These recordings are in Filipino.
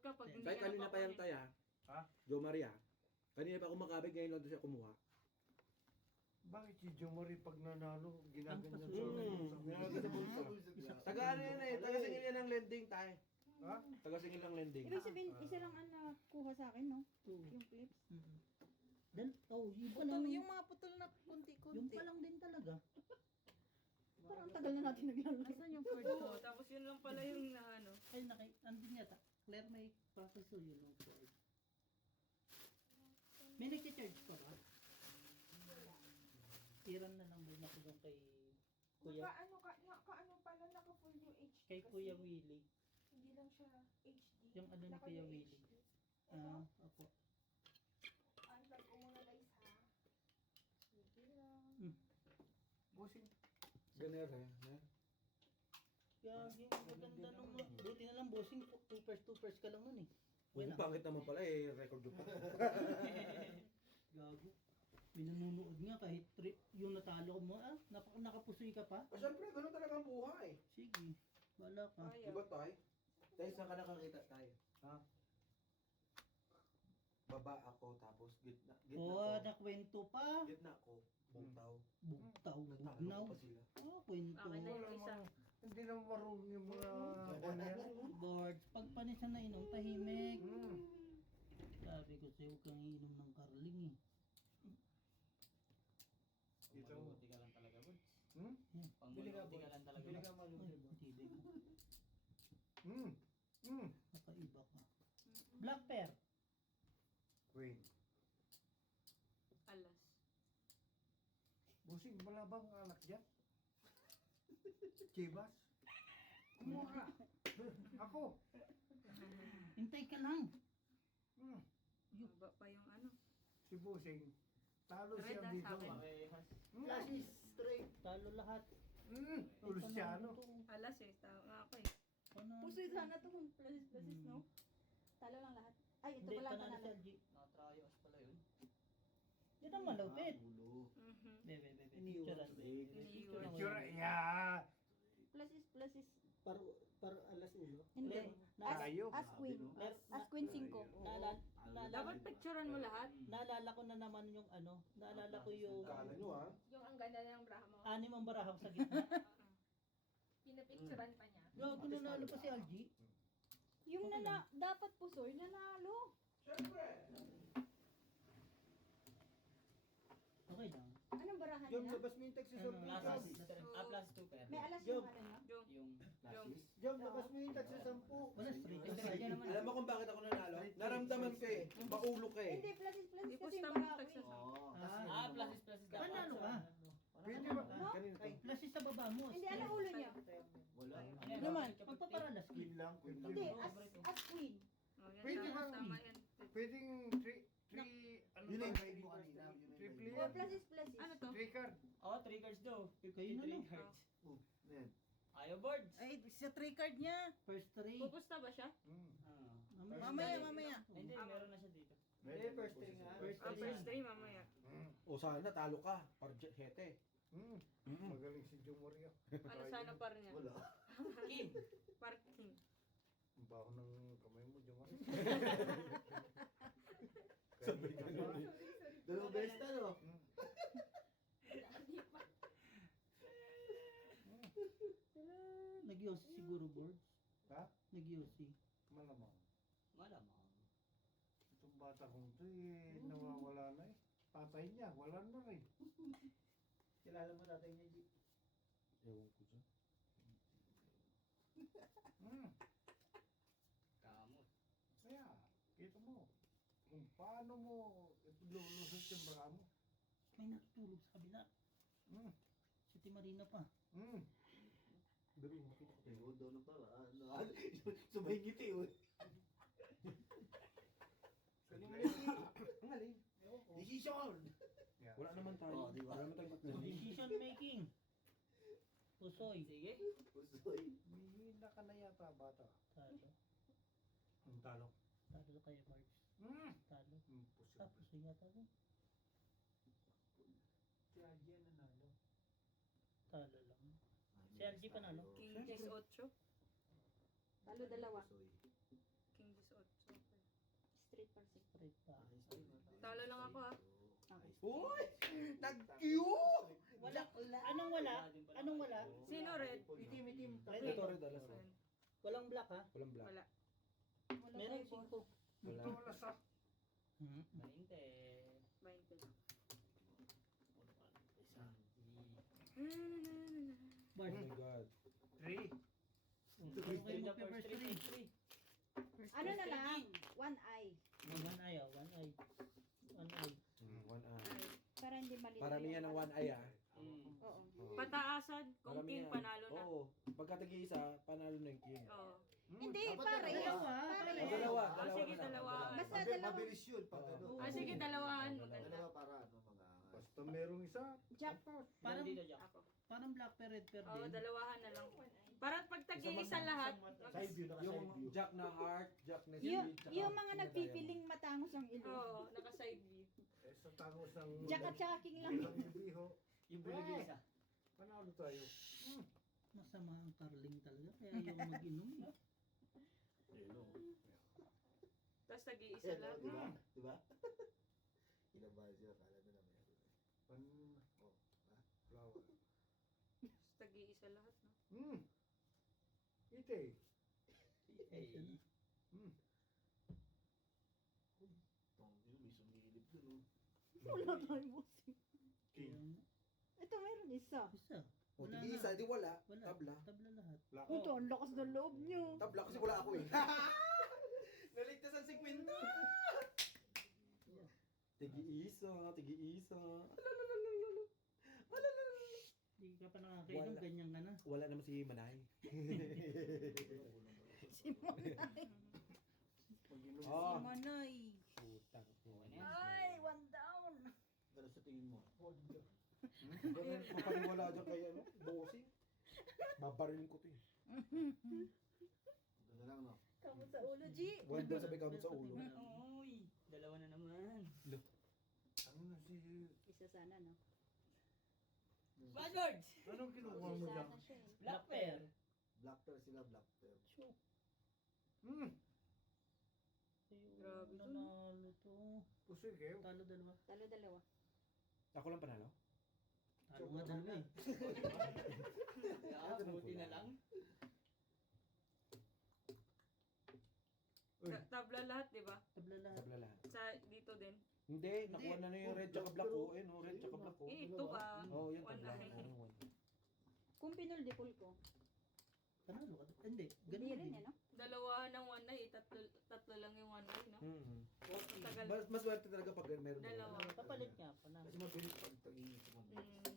Takot ka pag hindi Kahit kanina pa yan tayo, Ha? Jo Maria. Kanina pa ako makabig, ngayon lang doon siya kumuha. Bakit si Jomari pag nanalo, ginaganyan Ginagawa sa bulsa. Taga ano yan eh, taga singil yan ng lending tayo. Ha? Taga singil ng lending. Ibig sabihin, isa lang ang nakuha sa akin, no? Yung clips. Then, yung pa lang, Yung mga putol na kunti-kunti. yung pa lang din talaga. Parang ang tagal na natin naglalaro. Asan yung cord Oo, ko? tapos yun lang pala yung ano. Ay, andun yata. Claire, may processor yun ng cord. May nag-charge pa ba? Tiran na lang muna ko doon kay Kuya, Kaano pala naka-full UHD kay kasi Kuya Willie. hindi lang siya HD. Yung ano ni Naka Kuya UHD. Willie. Ito, Opo. unplug ko muna guys ha. Sige lang. Busing. Ganero eh. Kaya yung maganda nung, buti na lang bossing, 2 pairs ka lang nun eh. Kung pangit naman pala eh, record yung pa. Gago. May nanonood nga kahit yung natalo mo, nakapusoy ka pa? Siyempre, gano'n talaga ang buhay. Sige, wala ka. Kaya. Diba tayo? Tayo saan ka nakakita tayo? Ha? Baba ako, tapos gitna. Gitna Oo, ko. nakwento pa. Gitna ko. Bungtaw. Bugtaw, Natalo bugnaw. pa sila. Kwento. Akin na yung isa. Hindi naman marunong yung mga ano yan. Boards, pag panisan na inom, tahimik. Hmm. Sabi ko sa'yo, huwag kang iinom ng karling eh. Dito mo. Maluti ka lang talaga, bud. Hmm? Pang maluti ka lang talaga. Bili ka Ay, maluti. hindi ko. Hmm. Hmm. Nakaiba ka. Black pear. Queen. Alas. Busing, wala bang anak dyan? Chivas? Kumuha ka. Ako. Hintay ka lang. Hmm. Iba pa yung ano. Si Busing. Talo Red siya na dito. sa akin. Parehas. Hmm. straight. Talo lahat. Hmm. Luciano. Alas eh. Tama ako eh. Pusoy sana to kung plasis, no? Talo lang lahat. Ay, ito Hindi, pala panalo si panalo. LG. Nakatrayos pala yun. Yan ang malupit. Mhm. Bebe. Picturean. Iniwan. Itsura, yeah. Plasis. Par alas ulo. Hindi. Tayo. As queen. As queen 5. Dapat picturean mo lahat. Naalala ko na naman yung ano, naalala ko yung Kala nyo ha? Yung ang ganda ng bra mo. 6 ang barahang sa gitna. Pinapicturean pa niya. Gago, nanalo pa si LG. Yung dapat pusoy, nanalo. Okay lang. Anong barahan Jom, nila? labas mo yung text sa Plus, Plus. plus 2 pair. May alas yung ano, no? Yung. Yung Jom, labas mo yung text sa 10. Wala straight. Alam mo kung bakit ako nanalo? Naramdaman ko eh. Makulo ka eh. Hindi, plasis Hindi kasi post yung naman barahan. text sa plus is plus is dapat. Panalo ka. Pwede ba? Kanina to. Plus is sa baba mo. Hindi, ano ulo niya? Wala. Naman, magpaparalas Queen lang, queen lang. Hindi, as queen. Oh, yan, Pwede tama, ba? tama yan. Pwedeng 3, ano Yun ba? yung grade mo kanina. Triple O, yan. plasis. Ano to? 3 card. Oh, 3 cards daw. Kayo na 53 lang. cards. Oh, yan. Ayaw boards. Ay, sa 3 card niya. First 3. Pupusta ba siya? Hmm. Mamaya. Hindi, meron na siya dito. First thing nga. First day mamaya. O sana talo ka. Par 7. Magaling si Jumorio. Ano sana par niya? Wala. King. Parking. Ang baho ng kamay mo, Jumorio. Sabay ka naman. Dalawang beses na, no? Nag-yossi siguro boards. Ha? Nag-yossi. Malamang. Malamang. Itong bata kong ito eh, nawawala na eh. Tatay niya, wala na rin. Kilala mo tatay niya, G? Ewan ko dyan. Hmm. Kamot. Kaya, kita mo. Kung paano mo lulusot yung baka mo. May natutulog sa kabila. Hmm. Si Timarina pa. Hmm. Pero makita ko tayo. Tingod daw ng paraan. Sabay ngiti, oh. Ang galing. Decision! Yeah. Wala naman tayo. Oh, di ba? Wala naman tayo ba't Decision making. Pusoy. Sige. Pusoy. Mihina ka na yata, bata. Talo. Ang talo. Talo kayo, Marks. Hmm. Talo. Impossible. Pusoy nga talo. Si Algie nanalo. Talo lang. Si LG panalo. King 18. Talo dalawa. Pusoy. King 18. parsing. Try pa. Talo lang ako ha. Okay. Uy! Nag-Q! Wala. Anong wala? Anong wala? Sino red? Itim. Red. Ito red, alas. Ayan. Walang black ha? Walang black. Wala. Wala Meron tayo, 5. Wala. Ito wala sa... Hmm. 20. 20 lang. Oh Bars. my God. 3. Ano kayo mag-first 3? Ano na lang? One eye. One eye, oh. One eye. One eye. One eye. Para hindi malito. Paramihan ng one eye ah. Oo. Oo. Pataasan. Kung king, Paramihan. panalo na. Oo. Pagka tag-iisa, panalo na yung king. Oo. Hindi, Dapat pare. dalawa. Pare. Oh, dalawa. Ah, sige, dalawa. Basta dalawa. Mabilis yun pag ano. Ah, sige, dalawahan. Maganda. Dalawa para ano mga... Basta merong isa. Jackpot. Parang, Dito, Jack. Ako. parang black per red per Oo, din. dalawahan na lang. Para pag tag-iisa lahat. Side view, naka-side Yung view. jack na heart, jack na Yung, spade, tsaka yung mga king na nagpipiling matangos ang ilong. Oo, naka-side view. Eh, sa tangos ng... Jack at saka king lang. Ng biho. Yung bulag isa. Panalo tayo. Masama ang Carling talaga. Kaya ayaw mag-inom. eh. Ayun o. Tapos tag-iisa Ayan, lang. o, diba? Diba? Kinabahan siya, kala na naman. Pan... Oh, Flower. Tapos tag-iisa lahat, no? Ite. Hey. Tong, yun, may sumilip dun, oh. Wala tayo bossing. King. Ito meron isa. Isa. O, Wala tig-iisa, na. di wala. Wala. Tabla. Tabla lahat. Black. Ito, ang lakas ng loob nyo. Tabla kasi wala ako eh. Naligtas ang 50. Tig-iisa, tig-iisa. Alalalalalalala. Alalalala. Hindi ka pa nakakainom, Wala. ganyan ka na. Wala naman si Manay. Si Monay. Pag-inom. Oh. Si Manoy. Putang. Ay, one down. Gano'n sa tingin mo? Ganun, papaniwala dyan kay ano, bossing. Babarilin ko to eh. Gano'n lang, no? Kamu sa ulo, G. Buwan doon sabi kamot sa ulo. Uy, dalawa na naman. Ano na si... Isa sana, no? Buzzards! Anong kinukuha mo Isa dyan? sana siya eh. Black pair. Black pearl sila, black pearl. Grabe to. Nanalo to. Pusoy kayo. Talo dalawa. Dalawa. Ako lang panalo? Talo nga dalawa eh. Ah, buti na lang. Uy. Tabla lahat, di ba? Tabla lahat. Tabla lahat. Sa dito din. Hindi, nakuha na yung red tsaka black ko. Eh, no, red tsaka black ko. Eh, ito ba? Oh, yan One tabla. eye. Ano, one. Kung pinul-dipul ko. Panalo ka. Hindi. Hindi Ganun rin, din. eh, no? Dalawa ng one eye. Tatlo lang yung one eye, no? Mm-hmm. Tagal. Maswerte talaga pag meron Dalawa. Papalit nga. Panalo. Kasi mabilis pag tag-iisa mo.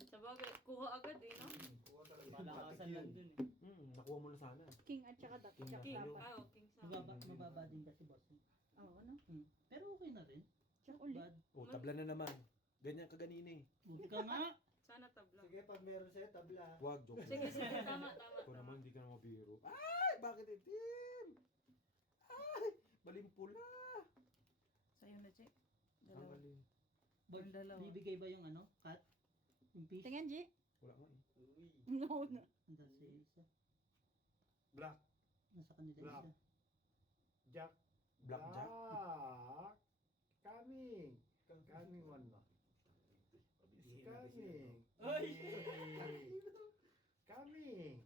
Sabagay, kuha agad eh, no? Kuha talaga. Malakasan lang dun eh. Nakuha mo na sana. King at saka duck. King Jack King. Ayun. dapat. King sa Mababa din kasi boss. Oo, ano? Pero okay na rin. Jack ulit. Bad. Oh, tabla na naman. Ganyan kaganina eh. Huwag ka nga. Sana tabla. Sige, pag meron sa'yo, tabla. Wag, joke. Sige, sige, tama. Ito naman, hindi ka na mabiro. Ay, bakit itim? Ay, balimpula. Sa'yo na, Che. Ang Dalawa. galing. Boss, Ang dalawa. bibigay ba yung ano? Cut? Yung piece? Tingnan, G. Wala nga eh. Uy. No, no. Handa sa isa. Black. Nasa kanila Black. isa. Jack. Blackjack? Coming. Coming one na. Is coming. Ay! Coming.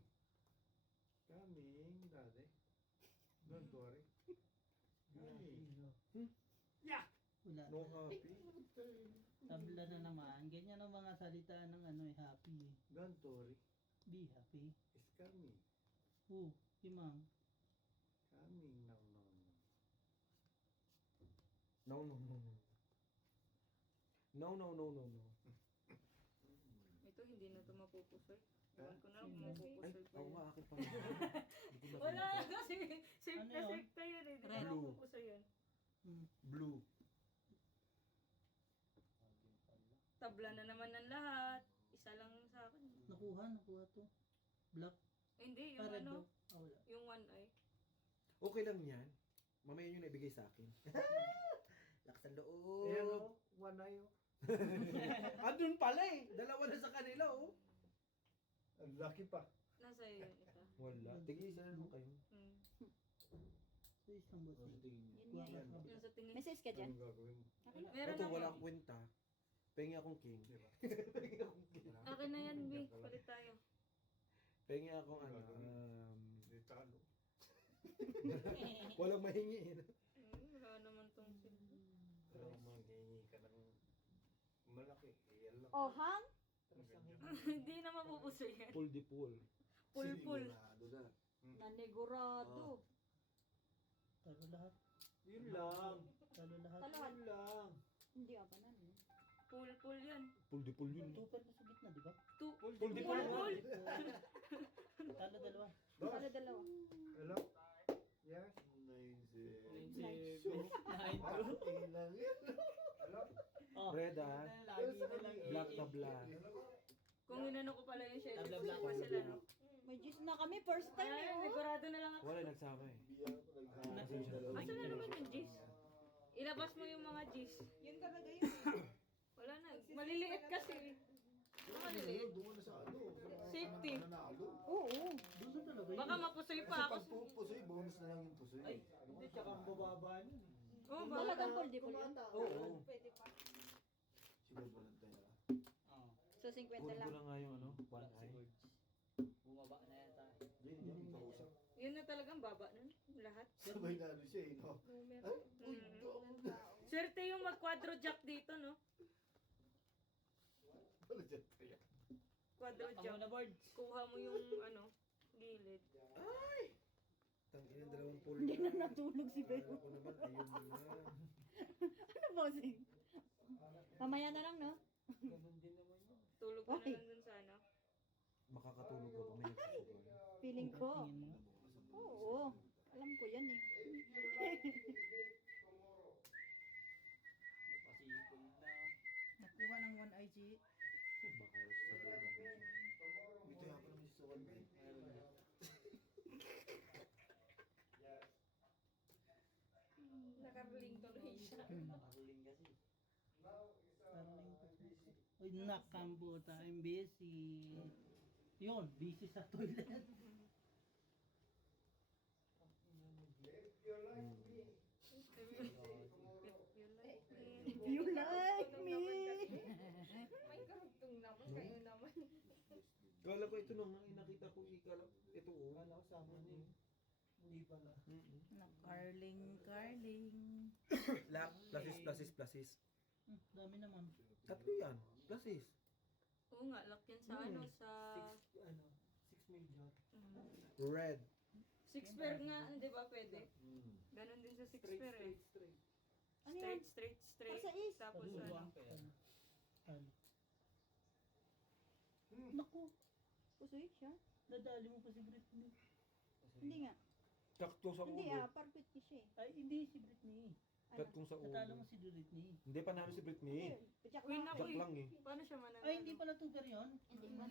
Coming, daddy. Don't worry. Coming. Wala. No happy. Tabla na naman. Ganyan ang mga salita ng ano eh, happy eh. Don't worry. Be happy. It's coming. Oh, Imang. Coming now, no. No, no, no, no. No, no, no, no, no. Ito, hindi na ito mapupusoy. Ewan ko na lang kung Ay, mapupusoy pa ako yun. nga akin pa. Hindi ko Wala, nakita. kasi safe Ano na yun? safe kayo eh. Hindi na Blue. mapupusoy yun. Blue. Tabla na naman ng lahat. Isa lang sa akin. Nakuha to. Black. Hindi, yung Para ano, daw. Ah, wala. yung one eye. Okay lang yan. Mamaya nyo na ibigay sa akin. Lakas ang loob. Ayan o, one eye o. Andun pala eh. Dalawa na sa kanila oh. Ang lucky pa. Nasa iyo yun isa. Wala. Tig-isa na naman kayo. Hmm. So, lang boss. Ano sa tingin niyo? Yun nga eh. Yung sa tingin. May size ka dyan? Anong gagawin? Okay na. Meron Ito, ako. wala akong kwenta. Pengi akong king. Diba? Akin na yan, B. Palit tayo. Pengi akong ano, Hindi talo. walang mahingi. Wala naman tong silver. Pero maghingi ka ng malaki. Iyan lang. Oh, hang? Hindi na mapupuso yan. Pull di pull. Pulpul. Sigurado na. Nanigurado. Talo lahat. Yun lang. Talo lahat. Talahan. Yun lang. Hindi ako na. Pulpul yan. Pull di pull yun. Tuper pa sa gitna, di ba? Pull di pull. Pulpul. Talo dalawa. Talo dalawa. Hello? Yes? 9-7. Ilang yan. Hello? Oh. Red ah. Lagi na lang Black tabla. Kung inano ko pala yung shell, Tabla black. pa sila, no? May juice na kami. First time Ay, eh. nagurado na lang ako. Wala nagsama eh. Biyan ko nagkakaroon. Asa na naman yung G's? Ilabas mo yung mga G's. Yun talaga yun. Wala na. Maliliit kasi. Ano maliliit? Doon na sa ano. Safety. Nanalo. Oo. Doon na talaga yun. Baka mapusoy Kasi pa ako. pag pupusoy, bonus na lang yung pusoy. Ay, hindi, tsaka ang bababa nun. Oo, ba? Talagang full di full yun. Oo. Pwede pa. Siguro ba lang tayo? Oo. So, 50 Kunin ko lang. na nga yung ano, one Black si eye. Gorge. Bumaba na yata. Hindi, hindi kausap. Yun na talagang baba nun. Lahat. Sabay na ano siya eh, no? Numero. Uy, Mm. doon. Swerte yung mag-quadro jack dito, no? Wala dyan kaya. Quadro Black ka jack. muna, Birds. Kuha mo yung, ano, gilid. Tangina, dalawang pull. Hindi na natulog si Beo. Ako naman, ayun na. Ano bossing? Mamaya na lang, no? Ganun din naman yun. Tulog ka na Oy. lang dun sa, ano. Makakatulog ba pag may nagsusugal? Feeling ko. Tingin mo. Oo. Alam ko yan eh. May pasipol na. Nakuha ng 1IG. Baka sabihin ako siya. Ito yung ako naman sa one day. Nakaruling tuloy siya. Nakahuling kasi. Parang kasi. Uy, nakambuta. I'm busy. Yun, busy sa toilet. If you like me. May karugtong naman. Kayo naman. Kala ko ito nung nakita ko ikala. Ito oh. Kala ko sama niya. Hindi pala. Carling, Carling. Pluses. Dami naman. Tatlo yan. Pluses. Oo nga, lock yan sa, ano, sa... 6 million. Red. Six pair nga, di ba, pwede? Hmm. Ganon din sa six pair, eh. Ano yan? Straight. Sa is. Tapos, Ano ano. ang pera? Talo. Naku, Pusoy siya? nadali mo pa si Britney. Hindi nga. Sakto sa Hindi ulo. parpit ko siya eh. Ay, hindi si Britney. Ano? Tatlong sa ulo. Natalo mo si Britney. Hindi pa namin si Britney. Picak Win lang. ako, Jack eh. lang eh. Paano siya mananalo? Ay, hindi pala tuber yun. Hindi man.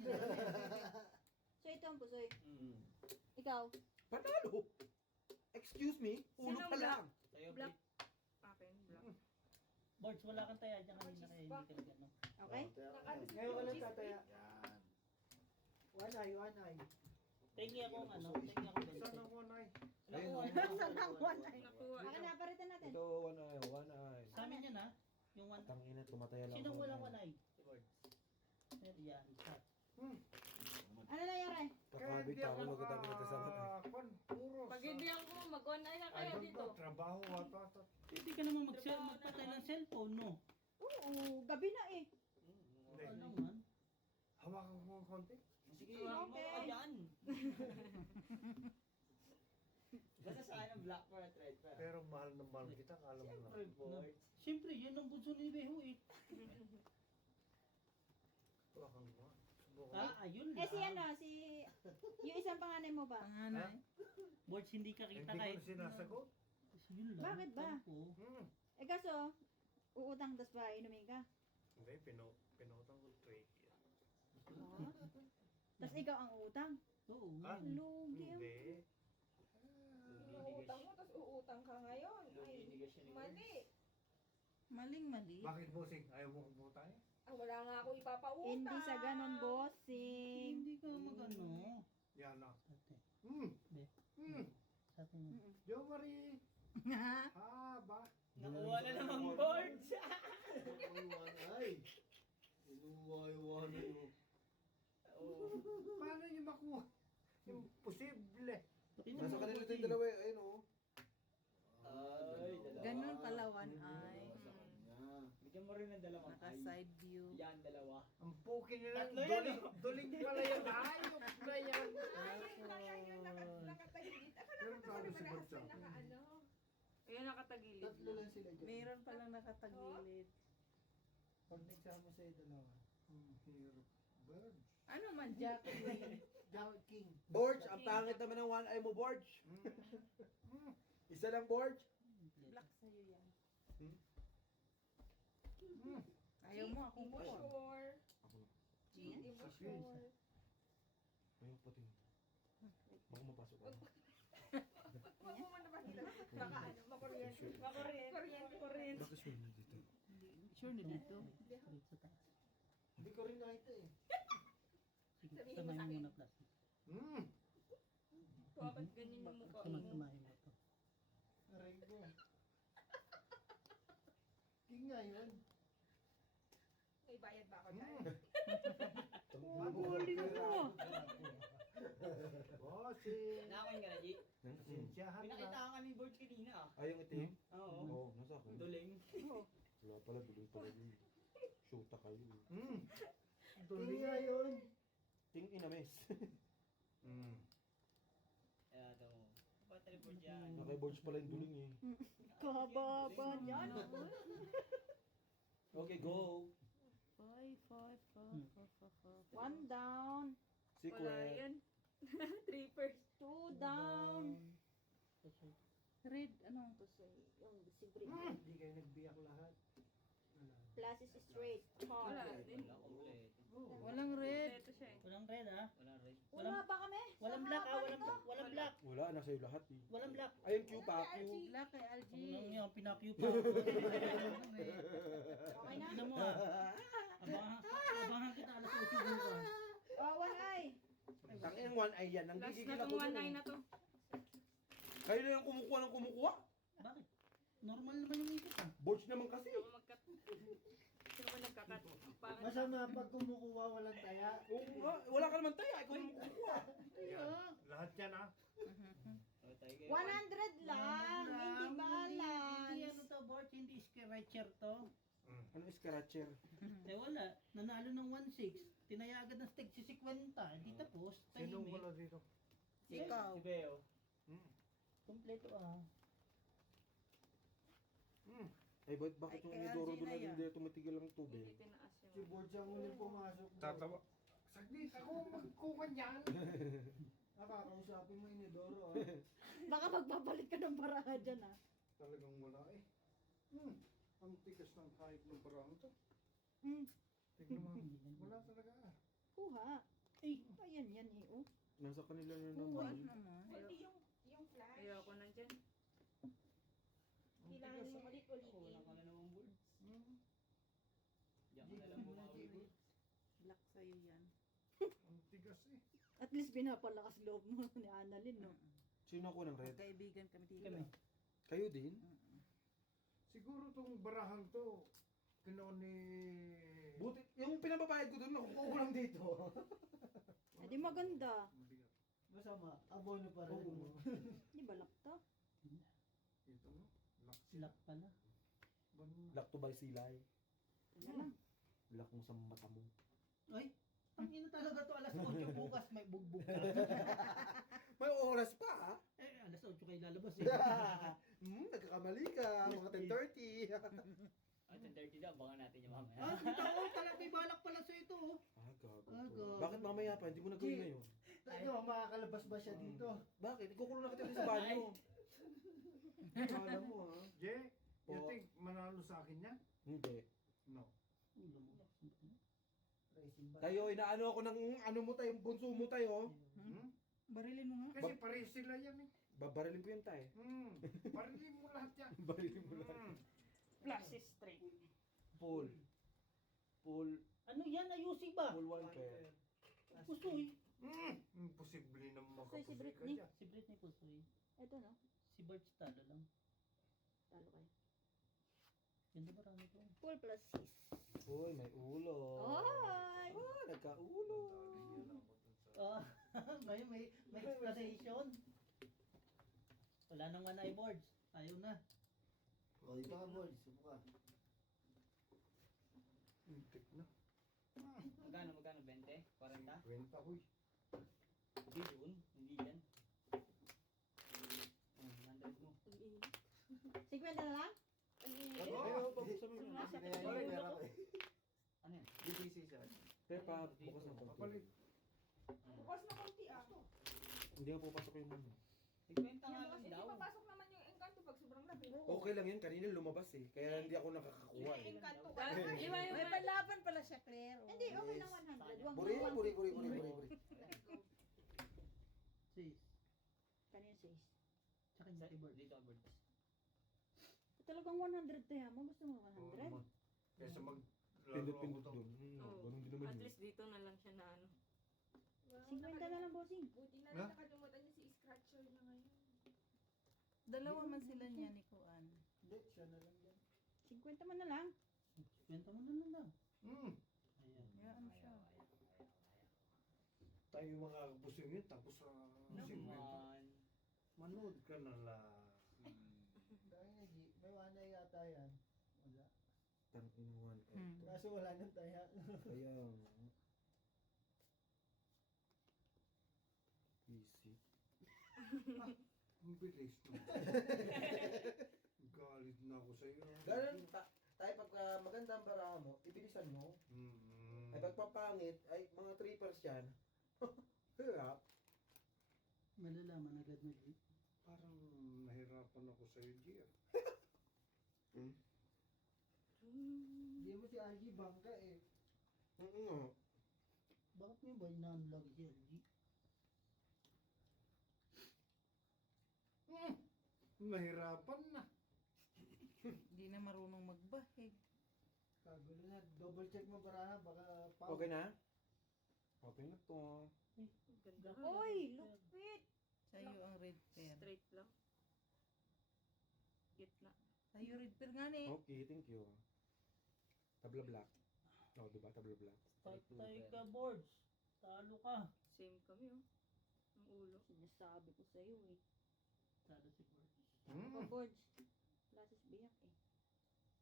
So ito ang pusoy. Mm. Ikaw. Panalo! Excuse me? Ulo Sinong pa lang. Sa'yo, Black. Brit. Akin, black. Boards, wala kang taya dyan kanina kaya hindi ka nagano. Okay? Ngayon ka lang tataya. Yan. One eye. Tingi ako ng ano, tingi ako ng Saan ang one eye? Nakuha Ayun. na. Saan ang one eye? Nakuha. Baka naparitan natin. Ito, one eye. One eye. Sa amin yan ha. Yung one. Tangina, tumataya lang. Sino ako. walang one eye? Si Birds. Yan. Cut. Ano nangyari? Kakabig tayo mo kita pinita sa mata. Puro Pag hindi ako mag-one eye na I kaya don't dito. know, trabaho ata. Hindi ka naman magpatay ng cellphone, no? Oo, gabi na eh. Ano man? Hawakan ko ng konti. Sige, Okay. okay. Ka dyan. Basta sa akin ang black for a thread pa. Pero mahal na mahal kita, kala mo lang. Siyempre, Birds. Siyempre, yun ang bunso ni Beho eh. Hawakan mo. Subukan. Ah, ayun lang. Eh si ano, si... Yung isang panganay mo ba? Panganay. Boards, hindi ka Hindi kita ko kahit... na sinasagot. Yun lang. Bakit ba? Ako. Eh kaso, uutang das ba inumin ka? Hindi, pinutang ko 3. Tapos ikaw ang uutang. Oo. Ah? Lugi. Hindi. Uutang mo, tapos uutang ka ngayon. Ay, Lulinigas siya ni Birds. mali. Maling-mali. Bakit busing? Ayaw mo kumutang eh? Ah, wala nga ako ipapautang. Hindi sa ganon, bossing. Hindi ka magano. Yan na. Ate, Hmm. Be. Hmm. Sa atin. Mm-mm. Jo Marie. Ba? Nakuha na namang boards. Ay! Inuwa-iwa na yun. Paano niyo makuha? Imposible. Nasa kanila tayong dalawa eh. Ayun oh. Ay, dalawa. Ganun pala one eye. Bigyan mo rin ng dalawang Naka eye. side view. Yan, dalawa. Ang puki nila. Tatlo yan, Duling pala yun. Ayop na yan. Kaya yun, nakatagilid. Akala Pero ko paano kasi si parehas Bagsak? na nakaano. Ayun, nakatagilid. Tatlo lang sila dyan. Meron palang nakatagilid. Pag nagsama sa'yo dalawa. Hirap. Bird. Ano man, Jackie? Jack King. Borge, ang pangit naman ng one eye mo, Borge. Isa lang, Borge. Black sa'yo yan. Ayaw mo akong kuha. sure. Ako na. Cheat, di mo sure. Ayaw pati. Baka mapasok ako. Huwag mo man napakita. Baka ano, makuryente. Kuryente. Bakit sure na dito? Sure na dito. Sa taas. Hindi ko rin nakita eh. Sige, Sabihin mo samahin sa mo akin. muna plastic. Bakit ganyan yung mukha mo? Samahin mo ito. Aray ko. King nga yun. May bayad ba ako dyan? Mabuhuli mo. Bossing. Nakakuha ka na, G. Siyahan Pinakita na. ka ni boards kanina ah. Ay, yung itim? Oo. Oo, nasa akin. Duling. Wala pala, duling pala yun. Shoota kayo. King nga yun. Ting inames. Kaya ito mo. Pa-teleport yan. Naka-Borge pala yung duling eh. Kababa niyan. Okay, go. 5. One down. Wala Secret. yan. 3 first. Two down. Red, ano? Yung si Bri. Hindi kayo nagbiyak lahat. Plus is straight. Wala Hard. din. Wala kompleto. Walang red. Ito siya eh. Walang red ha? Walang red. Una pa kami. Walang Sa black ha? haba Walang nito. black. Walang black. Wala, nasa iyo lahat eh. Walang black. Ayun, Q pa. Q. Black kay LG. Ang lang yan, pinakyu pa. ako. Okay na? Tignan mo ah. Abangan kita alas 8 bukas. Oh, one eye. Tangin ang one eye yan. Last Nanggigigil na ako tong dun one eye eh. na to. Kayo na yung kumukuha ng kumukuha. Bakit? Normal naman yung ikot ah. Borge naman kasi. Ako magkat. Sino ba nagkakat? Pangit. Masama pag kumukuha walang taya. Oo nga, wala ka naman taya. Ikaw yung kumukuha. Lahat yan ah. Oh, tayo kayo. 100 lang. Hindi balance. Hindi ano to, board, hindi scratcher to. Ano scratcher? Eh wala, nanalo ng 1-6. Tinaya agad ng stake si 50. Hindi tapos. Sino Tahimik. wala dito? Ikaw. Si Beo. Kompleto ah. Ay, bakit Ay, yung kaya Inidoro Gina doon na yan. hindi tumitigil ang Hindi tubig? tinaas Si yung... Borge ang huling pumasok. Tatawa. Saglit ako magkuha niyan. Nakakausapin mo Inidoro ah. Baka magpapalit ka ng baraha dyan ah. Talagang wala eh. Ang tigas ng kahit ng parang to. Tignan mo. Wala talaga ah. Kuha. Eh, ayan yan eh. Oh. Nasa kanila na One naman. naman. Pwede yung flash. Ayoko nandyan. Kailangan mo Kulang ulit-ulitin. ka na namang boards. Diyan ka na lang bumawi boards. Black sa'yo yan. Ang tigas eh. At least pinapalakas loob mo ni Annalyn, no? Sino ako ng red? Kaibigan kami dito. Kami. Kayo din? Siguro tong barahang to, kinuha ni... Buti, yung pinababayad ko doon, nakukuha ko lang dito. Eh di maganda. Mabigat. Masama. Abono pa rin mo. Di ba lakta? Ito mo. Laksi. Lock pala. Lock to by silay. Yan lang. Lock mo sa mata mo. Ay, ang ina talaga to alas 8 bukas may bugbog ka. May oras pa ha? Eh, alas 8 kayo lalabas eh. Nagkakamali ka. Mga 10:30. At 10:30 daw, abangan natin yung mamaya. Ah, tao talaga may balak pala sa ito oh. Ah, gago. Ah, gago. Bakit mamaya pa? Hindi mo na gawin ngayon. Tayo, makakalabas ba siya dito? Bakit? Ikukulong na kita sa banyo. Akala mo ah. Jay, you Po. think manalo sa akin yan? Hindi. No. Ulo mo. Racing ba? Tayo, inaano ako ng ano mo tayo, bunso mo tayo. Barilin mo nga. Kasi pares sila yan eh. Babarilin ko yan tayo. Parilin mo lahat yan. Barilin mo lang. Plus is straight. Full. Full. Ano yan? Ayusin ba? Full one pair. Pusoy. Imposible na Pusoy si makapusoy ka Britney. dyan. Si Britney Pusoy. Ito, no? Si Bart talo lang. Talo kayo. Ganda marami to. Full plus 6. Uy, may ulo. Oy! Ah, nagkaulo. Oh, ngayon may explanation. Wala nang manay boards. Ayaw na. O, di ba ka, boy? Subukan. Muntik na. Magkano? 20? 40? Kwenta, huy. Hindi yun. Hindi yan. 100 mo. 50 na lang? Ayaw, pabuksan mo yun. Kasi kaya yung pera ko eh. Ano yan? BBC siya. Kaya pa, bukas ng konti. Papalit. Bukas na konti ah. Hindi mo pupasok yung muna. Ikwenta nga Yan, lang kasi daw. hindi papasok naman yung engkanto pag sobrang labi. Okay lang yan, kanina lumabas eh. Kaya hindi ako nakakakuha eh. Engkanto ka. Iba yung May panlaban pala siya, Claire. Oh. Hindi, okay Yes. lang 100. Wag Buri, na buri, 150. buri, buri, buri, buri. Sis. Kanina 6. Tsaka yung keyboard. Dito ka, birds. Talagang 100 to yan. Mo gusto mo Oo 100? naman. Kesa mag... Pindot-pindot laro ako doon. Oo. Ganun din naman At yun. least dito na lang siya na ano. 50 na lang, bossing. Buti na Ha? lang nakalimutan niya si Scratcher na ngayon. Dalawa man sila niya ni Kuan. Hindi, siya na lang yan. 50 man na lang. Kwenta mo na lang. Hmm. Ayan. Yan siya. Tayo mga busing yun, tapos sa segmento. Naman. Manood ka na lang. Dahil nga, G, may wana yata yan. Wala. Tang inuwan. Kaso wala nang taya. Kaya, easy. Ang bilis na. Galit na ako sa'yo. Ganun, tayo pagka maganda ang baraha mo, ibilisan mo. Ay pagpapangit, ay mga trippers yan. Hirap. Malalaman agad na G. Parang nahirapan ako sa'yo, Gia. Hindi mo si RG bangka eh. Oo. Bakit mo ba ina-unlock si LG? Nahirapan na. Hindi na marunong magbahig. Kagulo na. Double check mo baraha, baka Okay na? Okay na to. Ganda. Oy, lupit. Sa'yo ang red pair. Straight lang. Gitna. Sa'yo red pair nga ni. Okay, thank you. Tabla black. Oo, diba? Tabla black. Patay ka boards. Talo ka. Same kami oh. Ang ulo. Sinasabi ko sa'yo eh. Talo si boards. Ako, boards. Classes biyak eh.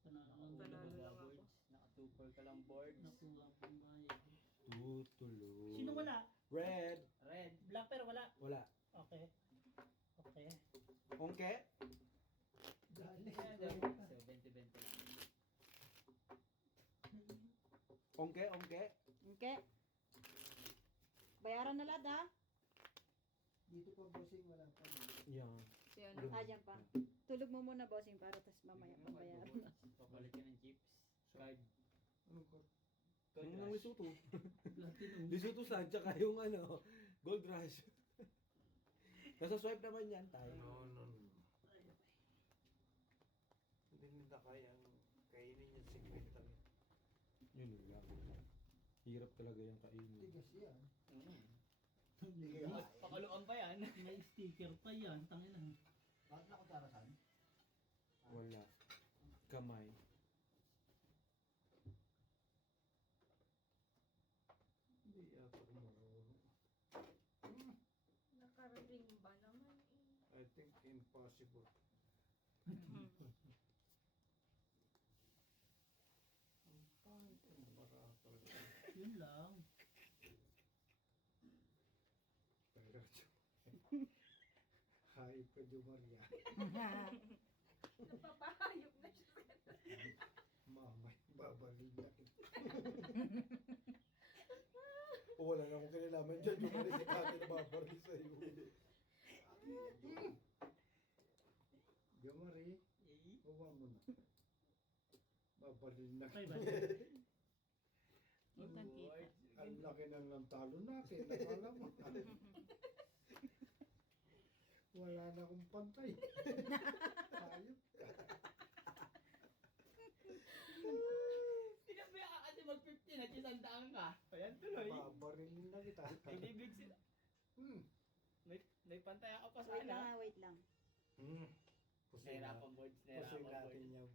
Panalo lang Panalo dalawa. lang ako. Boards. Naka-2 ka lang boards. Nakuha pang bayad. Tutulo. Sino wala? Red. Red. Black pero wala. Wala. Okay. Okay. Ongke? Dali. So, 20-20 lang. Ongke? Ongke? Okay. Bayaran na lahat ha. Dito pa bossing, walang pa. Yan. Si ano. Dyan pa. Tulog mo muna, bossing, para tas mamaya Bigyan mo pabayaran. card mo. Papalit ka ng chips. Card. Anong ko? Yung ng Lesotho. Platinum. Lesotho saan? Tsaka yung ano, Gold Rush. Nasa swipe naman yan tayo. No. Hindi nila kayang kainin yung segmentang yun. Yun lang. Hirap talaga yung kainin. Tigas yan. Pakaluan pa yan. May sticker pa yan. Tangina. Bakit na ako tarasan? Wala. Kamay. Hindi yata ako marunong. Nakarating ba naman eh? I think impossible. Ang pangit ang baraha talaga. Yun lang. Pero, hayop ka, Jo Maria. Napapahayop na siya. Mamay, babalin na kita. O wala na akong kinalaman dyan. Yung mga si Kati na babaril sa'yo. Jo Maria, huwag mo na. Babalin na Ay, kita. ba? Kitang-kita. Ang laki ng talo natin. Nakala mo. Wala na akong pantay. Hayop ka. Sinabi ka kasi mag-15 at isang daan ka. Ayan tuloy. Babarilin na kita. Hindi big sila. Hmm. May pantaya ka pa Wait lang sana. ha, wait lang. Hmm. Pusoy na. Nahirapan boards, Pusoy nahirapan natin boards. yan.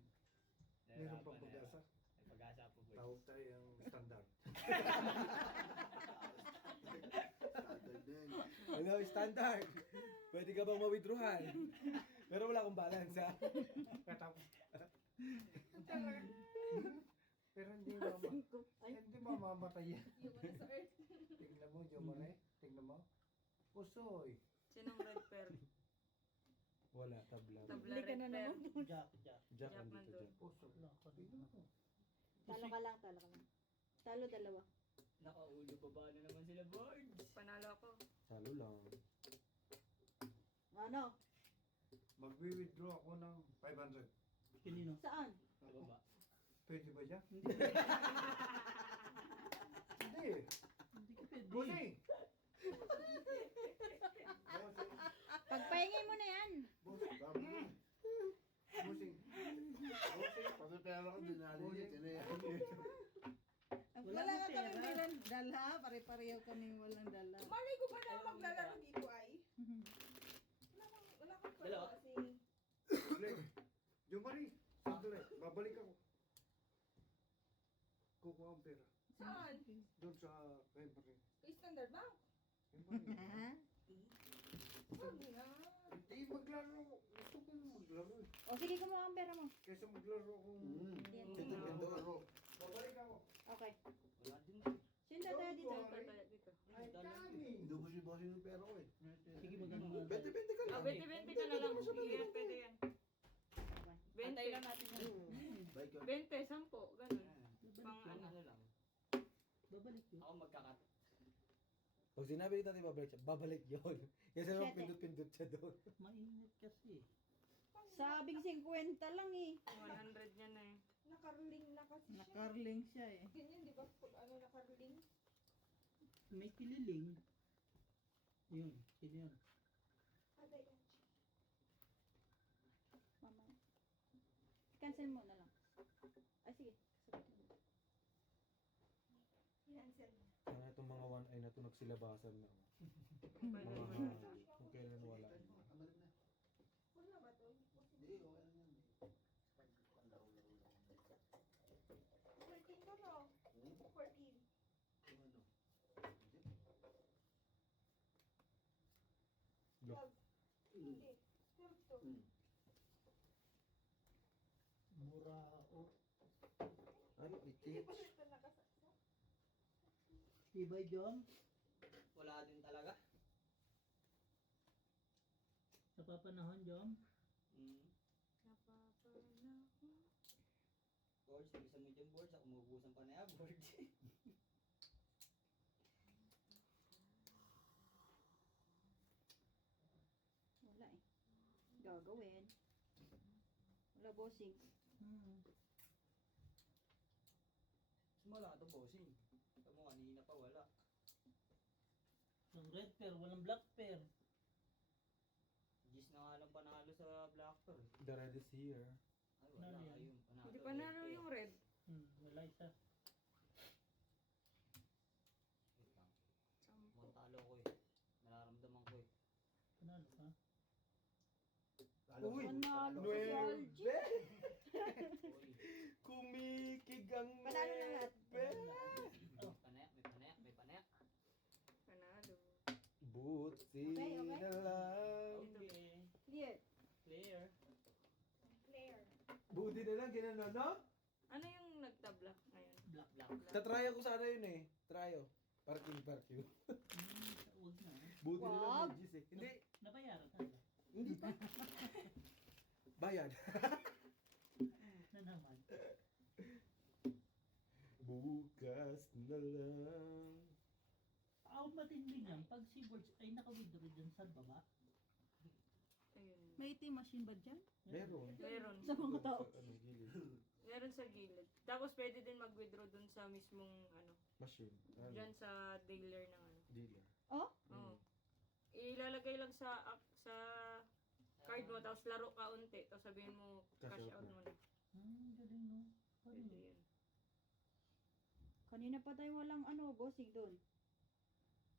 Meron pang pag-asa. May pag-asa po boards. Tawag tayo ang standard. Ano, standard. Pwede ka bang ma-withdrawal? Pero wala akong balance ha. Katapos. Pero hindi mamamatay yan. Yung ano sa earth. Tingnan mo, Jomare. Tingnan mo. Pusoy. Sinong red pair? Wala, tabla. Tabla Bili ka red na pair. naman. Jack. Jack Jack nandito, nandun. Jack. Pusoy. Wala ka Tingnan mo. Talo ka lang, talo ka lang. Talo dalawa. Nakaulo baba na naman sila boards. Panalo ako. Salo lang. Ano? Magwi-withdraw ako ng 500. Kanino? Saan? Sa baba. Pwede ba dyan? Hindi. Hindi. Hindi ka pwede. Busing! Pagpahingay mo na yan. Busing. Busing. Busing. Pati pera ko dinali niya. Tinayan Wala Wala na ka kami pera. bilang dala. Pare-pareho kami walang dala. Malay ko ba na maglalaro dito ay? Wala kang Dalawa? kasi. Jomari, sandali. Babalik ako. Kukuha ang pera. Saan? Doon sa kay Marie. Kay Standard Bank? Kay Marie. Sabi na. Hindi maglaro. Gusto kong maglaro eh. O sige, kumuha ang pera mo. Kaysa maglaro akong... Pindot-pindot. Babalik ako. Okay. Wala din. Sinda tayo dito. Tataya dito. Ay, kami. Hindi ko si bossing ng pera ko eh. Sige, magano nga. 20-20 ka Ah, lang. 20-20 ka na lang. Yan, pwede yan. Antay 20. lang natin yan. Bike yun. 20, 10. Ganun. Pang Pang ano. ano lang. Babalik yun. Ako magkakat. Pag sinabi ni tatay babalik siya, babalik yun. Kasi naman Siyete. pindot-pindot siya doon. Mainit kasi. Sabing 50 lang eh. 100 niya na eh. Nakarling na kasi siya. Nakarling siya eh. Ganyan, di ba? Pag ano, nakarling. May kililing. Yun. Sino yun? Aday ka. Mamaya. Cancel mo na lang. Ay sige. Cancel na. Sana itong mga one eye na ito nagsilabasan na. Pwede Mga mo hangin. na. Kung kailan wala. Balik na. Wala ba to? Hindi, okay lang yan. Panlaro-laro lang. 14 to no? 14. Kung ano. 12. Hindi. 12 to. Mura o. Ay, Hindi itik. pa ito nakasa. Tibay Jom. Wala din talaga. Sa papanahon Jom. Boards, bilisan mo dyan boards. Ako mabubusan pa na yan boards. Wala eh. Gagawin. Wala bossing. Wala ito bossing. Ito mo kanina pa wala. Yung red pair, walang black pair. Gis na nga lang panalo sa black pair. The red is here. Ay wala. Ano yan? Ayun, panalo. Hindi pa naro yung red. Wala isa. Wait lang. 10. Mukhang talo ko eh. Nararamdaman ko eh. Panalo ka? Uy! Panalo sa Nueve! Uy. Kumikig ang Panalo na lahat. May panaya, may panaya, may panaya. Panalo. Buti Okay, okay. na lang. Okay. Clear. Clear. Player. Buti na lang, ginanon, no? Ano yung nagtabla ngayon? Black. Black. Tatry ako sana yun eh. Tryo. Parking. Huwag na. Buti na lang Wag. may G's eh. Hindi. Nabayaran ka na. Hindi pa. Bayad. Na naman. Bukas na lang. Ang matindi niyan, pag si Boards ay naka-withdraw dyan sa baba. Ayun. May ATM machine ba dyan? Meron. Meron. Sa mga tao. Sa ano, gilid. Meron sa gilid. Tapos pwede din mag-withdraw dun sa mismong ano. Machine. Ano? Diyan sa dealer ng ano. Dealer. Oh? Oo. Ilalagay lang sa sa card mo, tapos laro ka unti. Tapos sabihin mo, Cash cash out out na. mo na. Galing no? Pwede Paano? yun. Kanina pa tayo walang ano, bossing doon.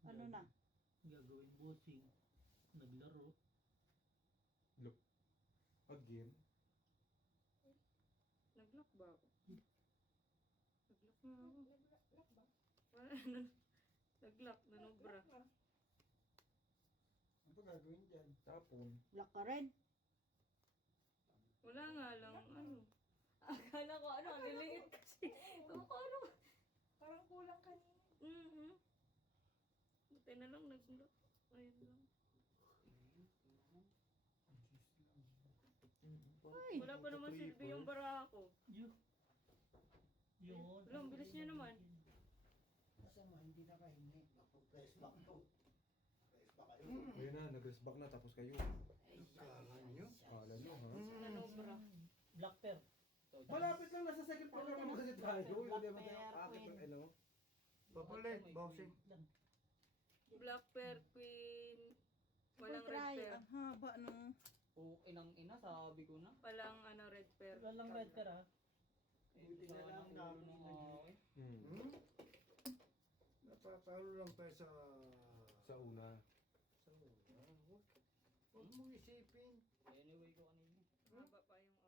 Ano na? Gagawin bossing. Naglaro. Again? Nag-lock ba ako? Nag-lock na ako. Lock ba? Wala, nag-lock, nanobra. Lock na. Ano ba gagawin dyan? Tapon. Lock ka rin. Wala nga lang, ano. Akala ko ano, niliit kasi. Ano ko ano. Parang kulang kanina. Buti na lang nag-lock. Ayun lang. Ay, Wala pa naman silbi yung bara ko. Yun. Wala, ang bilis niya naman. Kasi nga, hindi nakahingi. Press back to. Press back kayo. Ayun na, nag-rest back na tapos kayo. Kala nyo? Kala nyo ha? Nanobra. Black pair. Malapit lang, nasa second floor naman kasi tayo. Hindi naman tayo akit ng ano. Papalit, bossing. Black Pear Queen. Walang red try. pear. Ang haba nung... Okay nang ina, sabi ko na. Walang ano, red pear. Wala lang red pair ha. Buti na lang namin Okay. Hmm. Napatalo lang tayo sa... Sa una. Huwag mong isipin. Anyway ko kanina. Haba pa yung